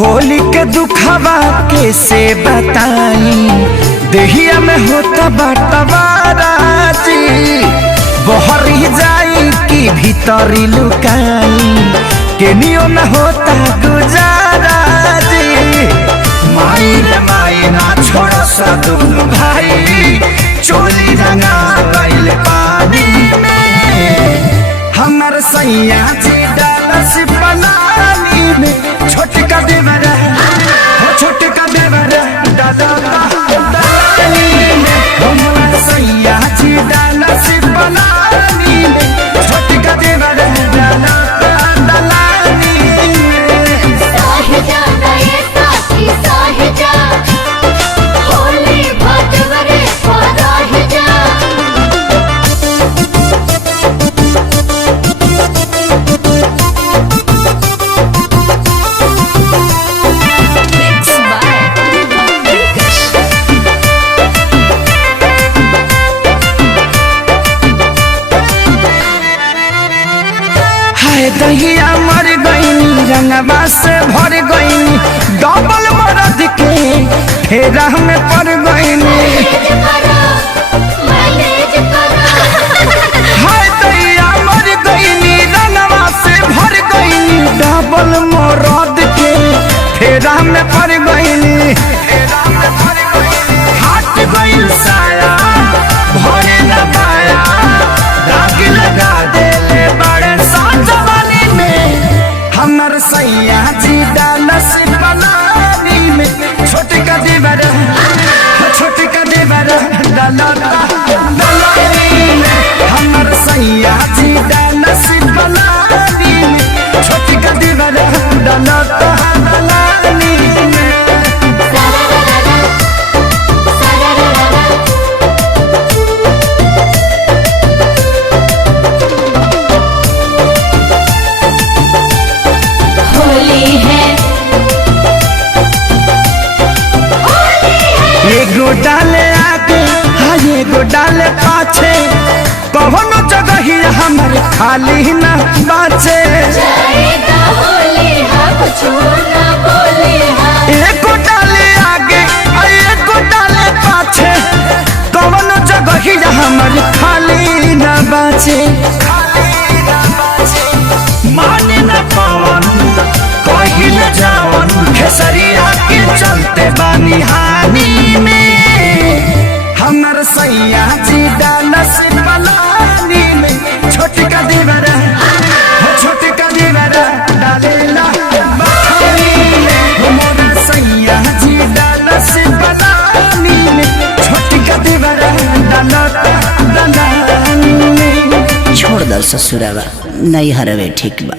होली के दुखवा कैसे बताई, देहिया में होता बटवाराजी, बहरी जाई कि भीतरी लुकाई, केनियो न होता गुजाराजी। माई रे माई ना छोड़ सा दुनु भाई, चोली रंगा गइल पानी में, हमर सैया जी डालस पलानी में, छोटका देवरा हो छोटका देवरा दादा दानी में, हमर सैया जी डालस पलानी में, छोटका देवरा दादा दानी में। साहिजा नए साथी साहिजा, होली भटवरे पराहिजा। दहिया मर गईनी रंगवा से भर गईनी, डबल मरद के फेरा में पड़ गईनी। हाय दहिया मर गईनी रंगवा से भर गईनी, डबल मरद के फेरा में पड़ गईनी। हाथ गईल साया भरे न पाया, दाग लगा देले बड़े साजवानी में, हमर सैया जी डालस पलानी में, छोटका देवरा छोटका देवरा दलानी में, हमर सैया जी डालस पलानी में, छोटका देवरा दलानी में। एगो डाले आगे हाँ एगो डाले पाछे, कौनो जगह ही हमर खाली न बाचे। एगो डाले आगे एगो डाले पाछे, कौनो जगह ही हमर खाली न बाचे। माने न पवन कहीं न जावन, खेसरिया के चलते बानी हानि में, हमर सैया जी डालस पलानी में, छोटका देवरा हो छोटका देवरा डालेला पानी में, हमर सैया जी डालस पलानी में, छोटका देवरा डालता दलानी में। छोड़ दल ससुरावा नहीं हरवे ठीक बा।